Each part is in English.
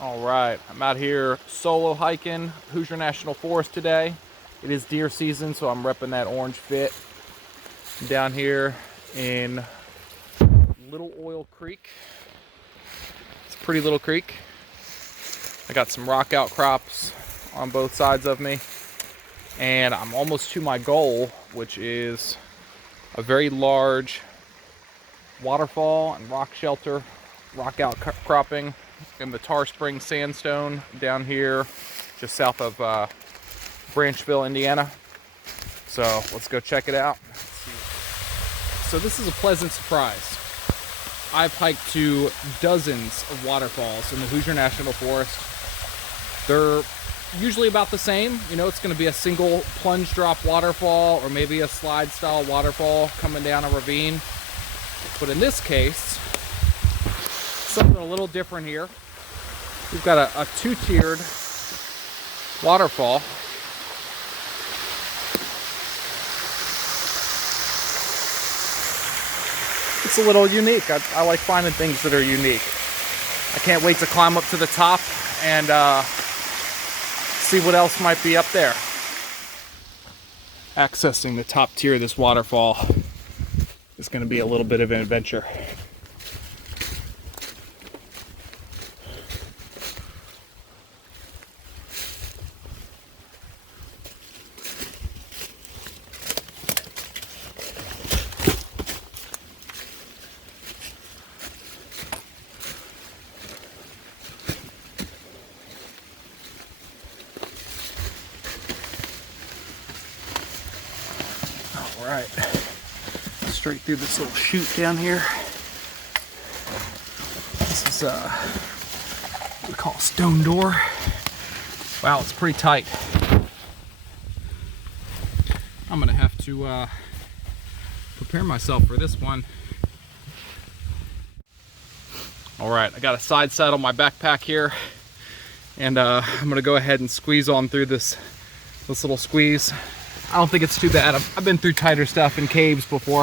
All right, I'm out here solo hiking Hoosier National Forest today. It is deer season, so I'm repping that orange fit. I'm down here in Little Oil Creek. It's a pretty little creek. I got some rock outcrops on both sides of me, and I'm almost to my goal, which is a very large waterfall and rock shelter, rock outcropping in the Tar Springs sandstone down here just south of Branchville, Indiana. So let's go check it out. So this is a pleasant surprise. I've hiked to dozens of waterfalls in the Hoosier National Forest. They're usually about the same. You know, it's going to be a single plunge drop waterfall or maybe a slide style waterfall coming down a ravine. But in this case, something a little different here. We've got a two-tiered waterfall. It's a little unique. I like finding things that are unique. I can't wait to climb up to the top and see what else might be up there. Accessing the top tier of this waterfall is going to be a little bit of an adventure. All right, straight through this little chute down here. This is what we call a stone door. Wow, it's pretty tight. I'm gonna have to prepare myself for this one. All right, I got a side saddle my backpack here, and I'm gonna go ahead and squeeze on through this little squeeze. I don't think it's too bad. I've been through tighter stuff in caves before.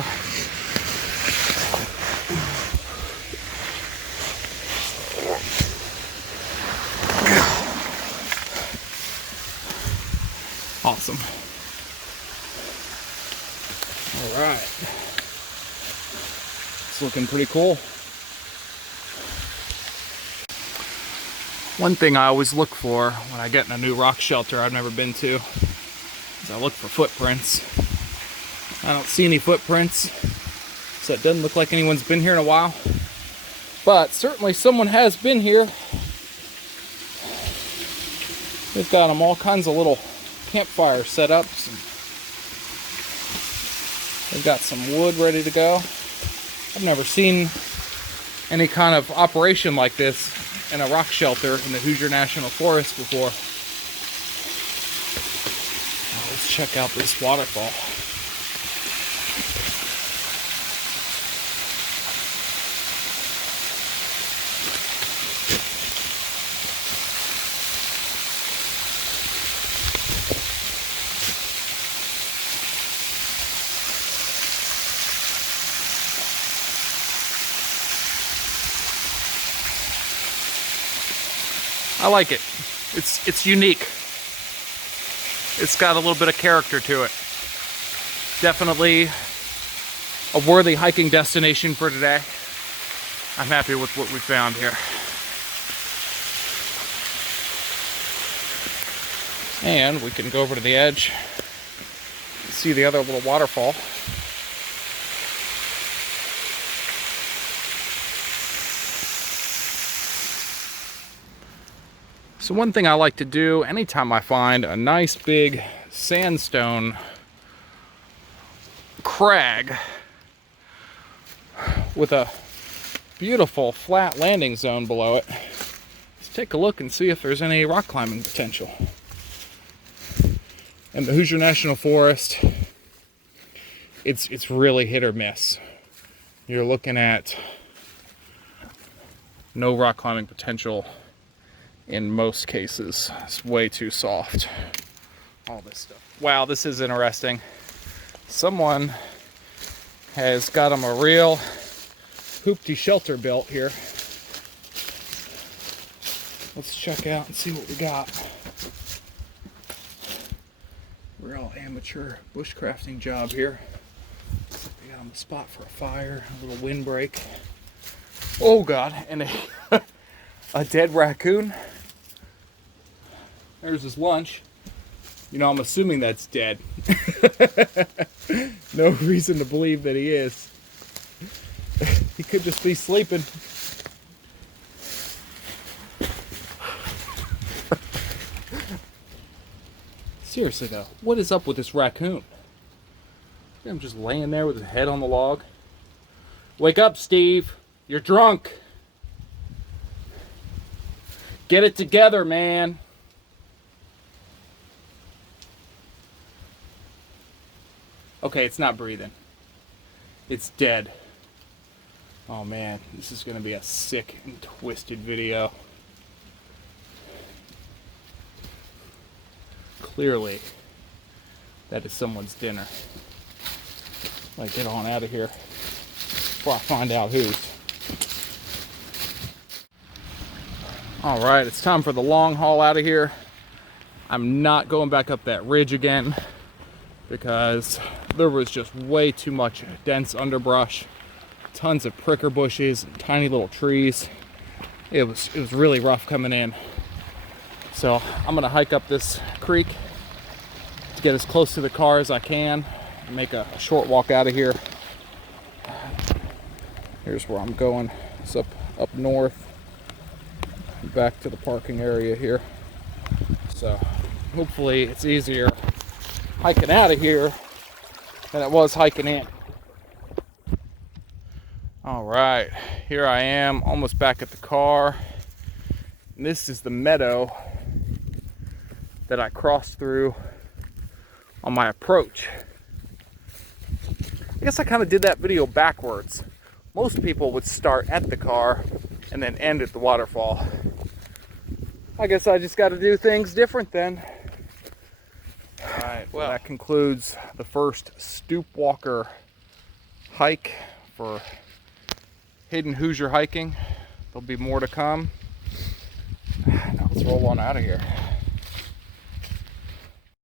Awesome. All right. It's looking pretty cool. One thing I always look for when I get in a new rock shelter I've never been to is I look for footprints. I don't see any footprints, so it doesn't look like anyone's been here in a while. But certainly someone has been here. They've got them all kinds of little campfire setups. They've got some wood ready to go. I've never seen any kind of operation like this in a rock shelter in the Hoosier National Forest before. Now let's check out this waterfall. I like it. It's unique. It's got a little bit of character to it. Definitely a worthy hiking destination for today. I'm happy with what we found here. And we can go over to the edge and see the other little waterfall. So one thing I like to do anytime I find a nice big sandstone crag with a beautiful flat landing zone below it, is take a look and see if there's any rock climbing potential. In the Hoosier National Forest, it's really hit or miss. You're looking at no rock climbing potential in most cases. It's way too soft. All this stuff. Wow, this is interesting. Someone has got them a real hoopty shelter built here. Let's check out and see what we got. Real amateur bushcrafting job here. Looks like they got on the spot for a fire, a little windbreak. Oh God, and a dead raccoon. There's his lunch. You know, I'm assuming that's dead. No reason to believe that he is. He could just be sleeping. Seriously though, what is up with this raccoon? I'm just laying there with his head on the log. Wake up, Steve. You're drunk. Get it together, man. Okay, it's not breathing. It's dead. Oh man, this is gonna be a sick and twisted video. Clearly, that is someone's dinner. Like, get on out of here before I find out whose. All right, it's time for the long haul out of here. I'm not going back up that ridge again because there was just way too much dense underbrush, tons of pricker bushes, and tiny little trees. It was really rough coming in. So I'm gonna hike up this creek to get as close to the car as I can and make a short walk out of here. Here's where I'm going. It's up north, back to the parking area here. So hopefully it's easier hiking out of here than it was hiking in. All right, here I am, almost back at the car. And this is the meadow that I crossed through on my approach. I guess I kind of did that video backwards. Most people would start at the car and then end at the waterfall. I guess I just got to do things different then. All right, well, that concludes the first Stoop Walker hike for Hidden Hoosier Hiking. There'll be more to come. Now let's roll on out of here.